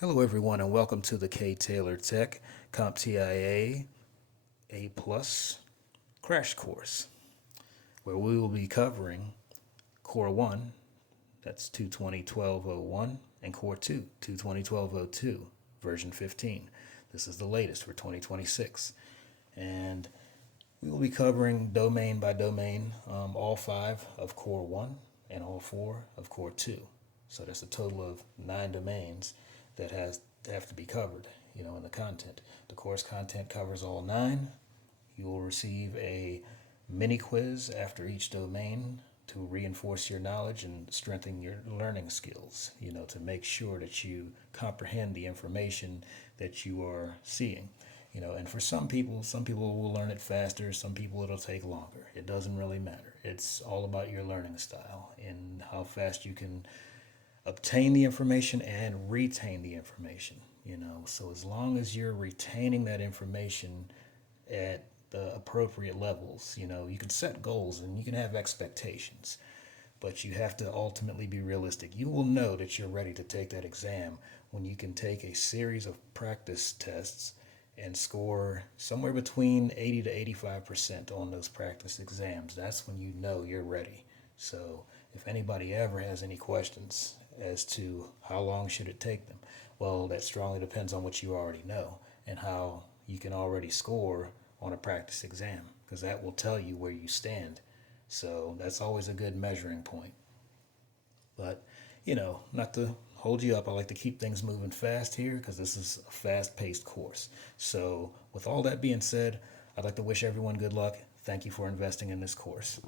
Hello, everyone, and welcome to the K Taylor Tech CompTIA A Plus Crash Course, where we will be covering Core 1, that's 220.12.01, and Core 2, 220.12.02, version 15. This is the latest for 2026. And we will be covering domain by domain, all five of Core 1 and all four of Core 2. So that's a total of 9 domains that have to be covered, in the content. The course content covers all 9. You will receive a mini quiz after each domain to reinforce your knowledge and strengthen your learning skills, to make sure that you comprehend the information that you are seeing. And for some people will learn it faster, some people it'll take longer. It doesn't really matter. It's all about your learning style and how fast you can obtain the information and retain the information. So as long as you're retaining that information at the appropriate levels, you can set goals and you can have expectations, but you have to ultimately be realistic. You will know that you're ready to take that exam when you can take a series of practice tests and score somewhere between 80 to 85% on those practice exams. That's when you know you're ready. So if anybody ever has any questions as to how long should it take them, well, that strongly depends on what you already know and how you can already score on a practice exam, because that will tell you where you stand. So that's always a good measuring point. But, not to hold you up, I like to keep things moving fast here because this is a fast paced course. So, with all that being said, I'd like to wish everyone good luck. Thank you for investing in this course.